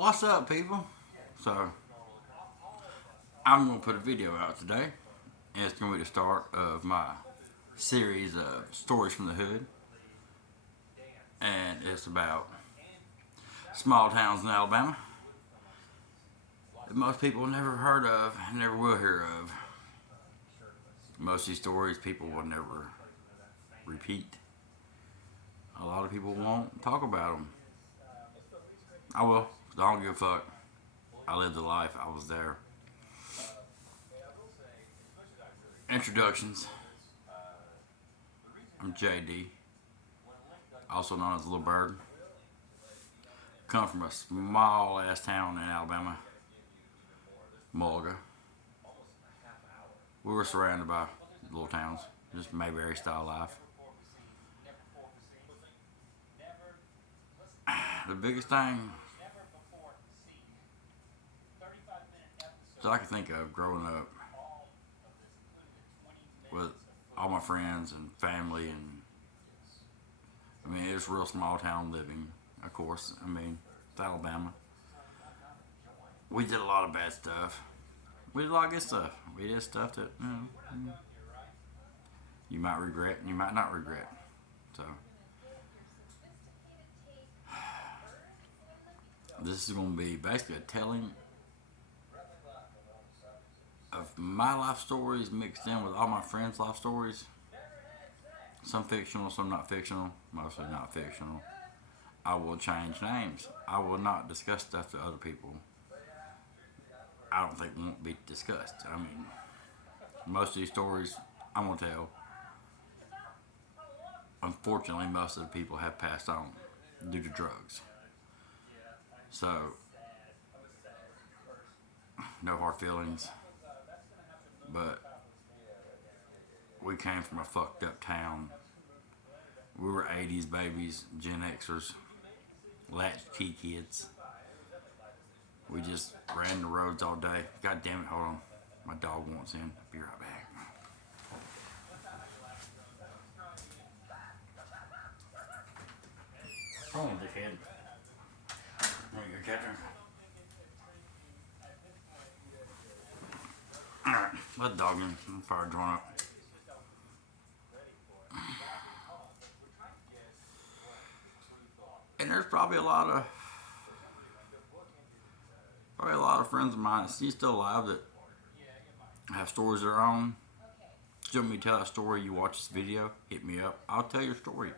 What's up, people? So, I'm going to put a video out today, and it's going to be the start of my series of stories from the hood, and it's about small towns in Alabama that most people never heard of and never will hear of. Most of these stories people will never repeat. A lot of people won't talk about them. I will. I don't give a fuck. I lived the life. I was there. Introductions. I'm JD, also known as Little Bird. Come from a small ass town in Alabama, Mulga. We were surrounded by little towns, just Mayberry style life. The biggest thing that I can think of growing up with all my friends and family, and I mean, it's real small town living, of course. I mean, it's Alabama. We did a lot of bad stuff. We did a lot of good stuff. We did stuff that you might regret and you might not regret. So this is going to be basically a telling of my life stories mixed in with all my friends' life stories. Some fictional, some not fictional, mostly not fictional. I will change names. I will not discuss stuff that other people I don't think won't be discussed. I mean, most of these stories I'm going to tell, unfortunately, most of the people have passed on due to drugs. So, no hard feelings. But we came from a fucked up town. We were 80s babies, Gen Xers, latchkey kids. We just ran the roads all day. God damn it, hold on. My dog wants in. Be right back. Hold on, dickhead. There you go, Catherine. Alright, let the dog in. I'm fire drawn up. And there's probably a lot of friends of mine that see still alive that have stories of their own. If you want me to tell that story, you watch this video, hit me up. I'll tell your story.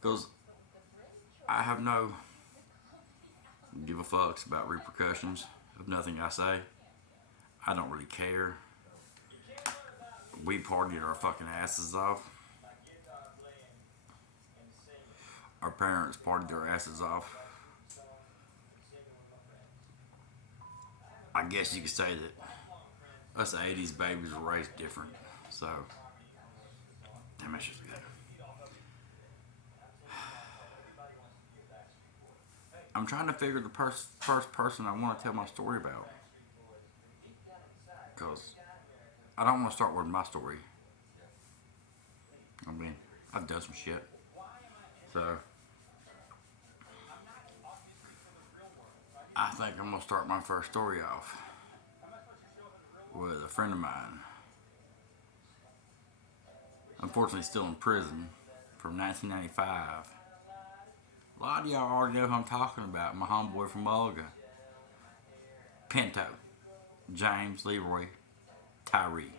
Because I have no give a fucks about repercussions of nothing I say. I don't really care. We partied our fucking asses off. Our parents partied their asses off. I guess you could say that us 80s babies were raised different. So, damn, that's just good. I'm trying to figure the first person I want to tell my story about. Because I don't want to start with my story. I mean, I've done some shit. So, I think I'm going to start my first story off with a friend of mine. Unfortunately, still in prison from 1995. A lot of y'all already know who I'm talking about. My homeboy from Mulga. Pinto. James, Leroy, Tyree.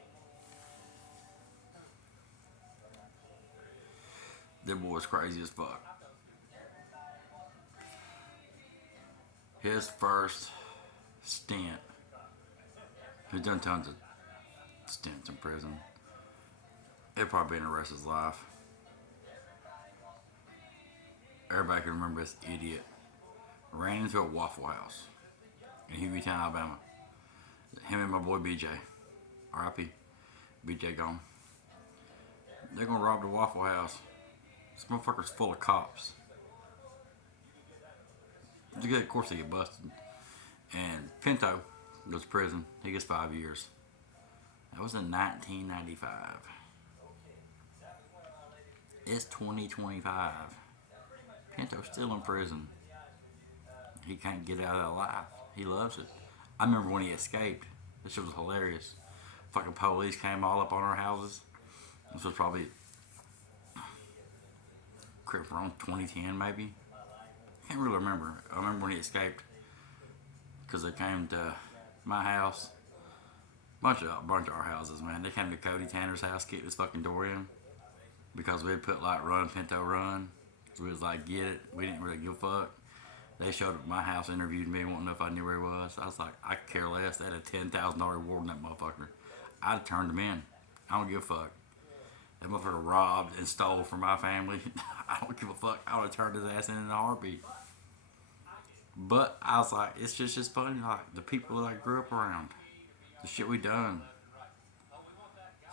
That boy's crazy as fuck. His first stint. He's done tons of stints in prison. He'll probably been the rest of his life. Everybody can remember this idiot ran into a Waffle House in Hueytown, Alabama. Him and my boy BJ. R.I.P. BJ gone. They're gonna rob the Waffle House. This motherfucker's full of cops. Of course they get busted. And Pinto goes to prison. He gets 5 years. That was in 1995. It's 2025. Pinto's still in prison. He can't get out of that life. He loves it. I remember when he escaped. This shit was hilarious. Fucking police came all up on our houses. This was probably around 2010 maybe. I can't really remember. I remember when he escaped because they came to my house. Bunch of our houses, man. They came to Cody Tanner's house, kicked his fucking door in because we had put like Run Pinto Run. So we was like, get it. We didn't really give a fuck. They showed up at my house, interviewed me, wanting to know if I knew where he was. I was like, I could care less. They had a $10,000 reward in that motherfucker. I'd have turned him in. I don't give a fuck. That motherfucker robbed and stole from my family. I don't give a fuck. I would have turned his ass in a heartbeat. But I was like, it's just funny, like the people that I grew up around, the shit we done.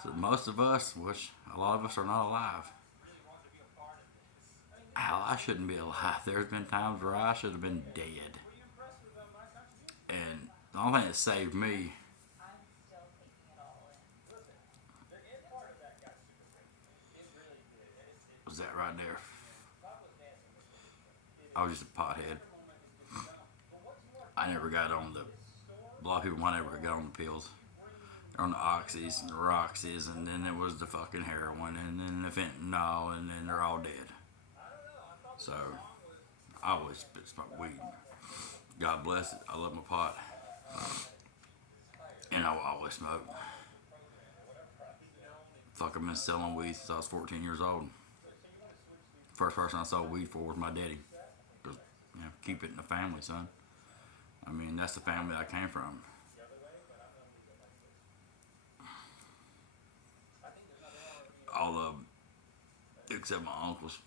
So most of us, which a lot of us are not alive. Hell, I shouldn't be alive. There's been times where I should have been dead. And the only thing that saved me was that right there. I was just a pothead. I never got on the. A lot of people might never got on the pills. They're on the oxys and the roxys, and then it was the fucking heroin, and then the fentanyl, and then they're all dead. So I always smoke weed. God bless it. I love my pot, and I will always smoke. Fuck, I've been selling weed since I was 14 years old. First person I sold weed for was my daddy. Cause, keep it in the family, son. I mean, that's the family I came from. All of them, except my uncles.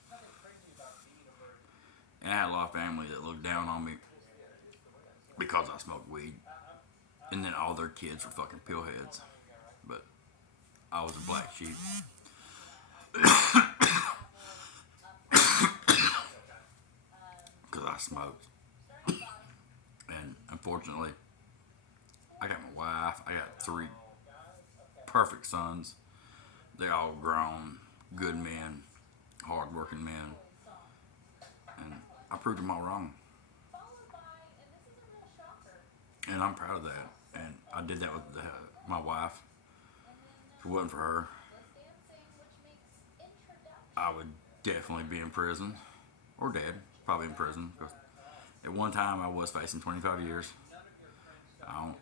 And I had a lot of family that looked down on me because I smoked weed. And then all their kids were fucking pillheads. But I was a black sheep. Because I smoked. And unfortunately, I got my wife. I got 3 perfect sons. They're all grown, good men, hard-working men. And I proved them all wrong. And I'm proud of that. And I did that with my wife. If it wasn't for her, I would definitely be in prison. Or dead. Probably in prison. Because at one time I was facing 25 years. I'm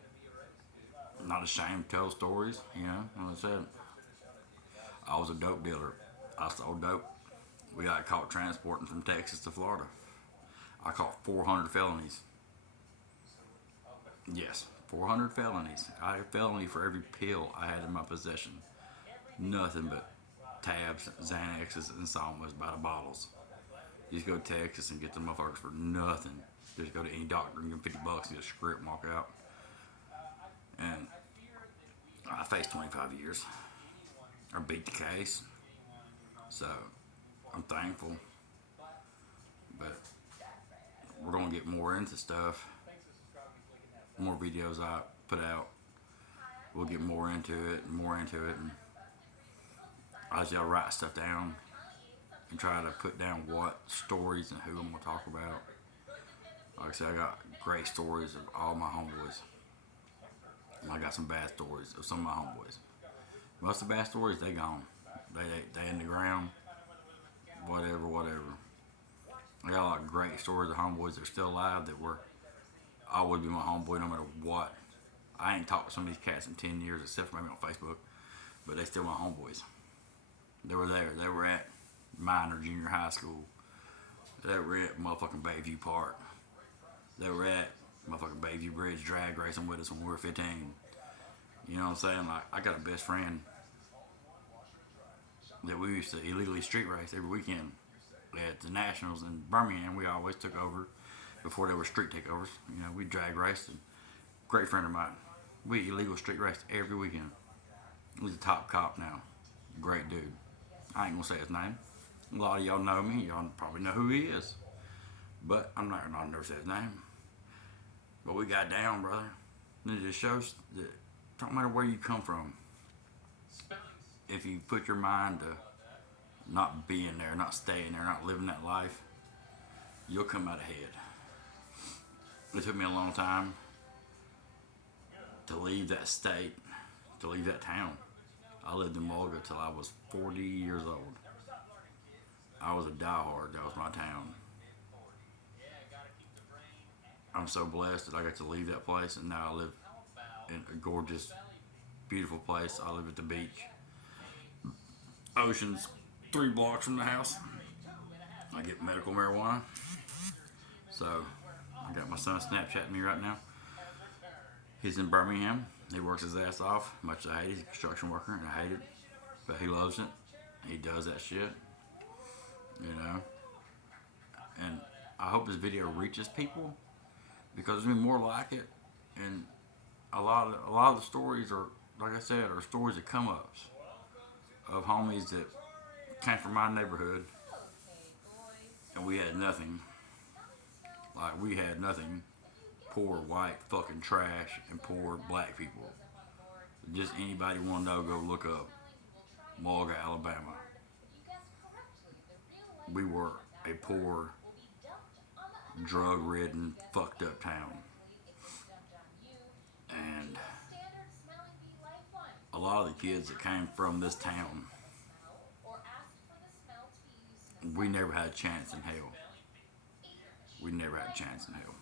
not ashamed to tell stories, Like I said, I was a dope dealer. I sold dope. We got caught transporting from Texas to Florida. I caught 400 felonies. Yes, 400 felonies. I had a felony for every pill I had in my possession. Nothing but tabs, Xanaxes, and Somas by the bottles. You just go to Texas and get the motherfuckers for nothing. Just go to any doctor and give them $50 and get a script and walk out. And I faced 25 years. I beat the case. So I'm thankful. But we're going to get more into stuff. More videos I put out. We'll get more into it and more into it. And I just gotta write stuff down and try to put down what stories and who I'm going to talk about. Like I said, I got great stories of all my homeboys. And I got some bad stories of some of my homeboys. Most of the bad stories, they gone. They in the ground. Whatever. I got a lot of great stories of homeboys that are still alive that were always be my homeboy no matter what. I ain't talked to some of these cats in 10 years except for maybe on Facebook. But they still my homeboys. They were there. They were at minor junior high school. They were at motherfucking Bayview Park. They were at motherfucking Bayview Bridge drag racing with us when we were 15. You know what I'm saying? Like, I got a best friend that we used to illegally street race every weekend at the Nationals in Birmingham. We always took over before there were street takeovers. We drag raced. And great friend of mine. We illegal street raced every weekend. He's a top cop now. Great dude. I ain't gonna say his name. A lot of y'all know me. Y'all probably know who he is. But I'm not gonna never say his name. But we got down, brother. And it just shows that it don't matter where you come from. If you put your mind to not being there, not staying there, not living that life, you'll come out ahead. It took me a long time to leave that state, to leave that town. I lived in Mulga till I was 40 years old. I was a diehard. That was my town. I'm so blessed that I got to leave that place, and now I live in a gorgeous, beautiful place. I live at the beach. Ocean's 3 blocks from the house. I get medical marijuana. So I got my son Snapchatting me right now. He's in Birmingham. He works his ass off. Much as I hate it, he's a construction worker, and I hate it, but he loves it. He does that shit, you know. And I hope this video reaches people because there's gonna be more like it. And a lot of the stories are, like I said, are stories of come ups of homies that came from my neighborhood, and we had nothing. Like we had nothing. Poor white fucking trash and poor black people. Just anybody want to know, go look up Mulga, Alabama. We were a poor, drug-ridden, fucked up town. And a lot of the kids that came from this town, we never had a chance in hell. We never had a chance in hell.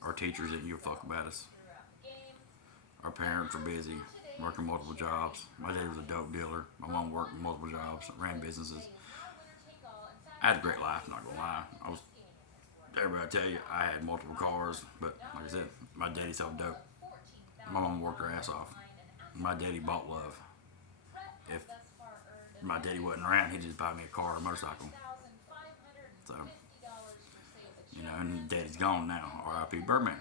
Our teachers didn't give a fuck about us. Our parents were busy, working multiple jobs. My dad was a dope dealer. My mom worked multiple jobs, ran businesses. I had a great life, not gonna lie. Everybody tell you I had multiple cars, but like I said, my daddy sold dope. My mom worked her ass off. My daddy bought love. If my daddy wasn't around, he'd just buy me a car or a motorcycle. So, you know, and daddy's gone now. R.I.P. Birdman.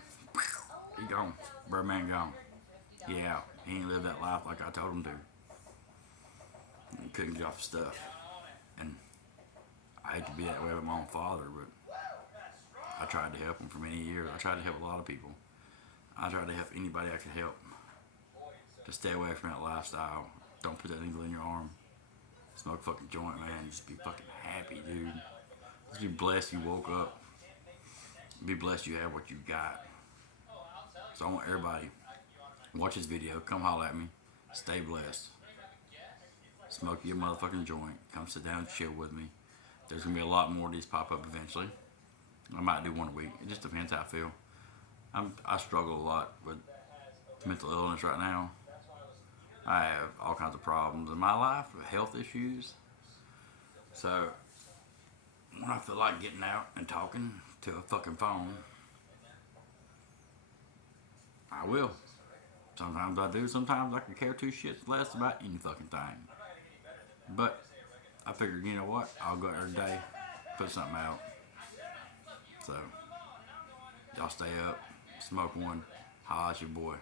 He gone. Birdman gone. He out. He ain't lived that life like I told him to. He couldn't get off the stuff. And I hate to be that way with my own father, but I tried to help him for many years. I tried to help a lot of people. I tried to help anybody I could help to stay away from that lifestyle. Don't put that needle in your arm. Smoke a fucking joint, man. Just be fucking happy, dude. Just be blessed you woke up. Be blessed you have what you got. So I want everybody, watch this video, come holler at me, stay blessed. Smoke your motherfucking joint. Come sit down and chill with me. There's gonna be a lot more of these pop up eventually. I might do one a week. It just depends how I feel. I struggle a lot with mental illness right now. I have all kinds of problems in my life, health issues. So when I feel like getting out and talking to a fucking phone, I will. Sometimes I do. Sometimes I can care two shits less about any fucking thing. But I figured, you know what? I'll go every day, put something out. So y'all stay up, smoke one, holla at your boy.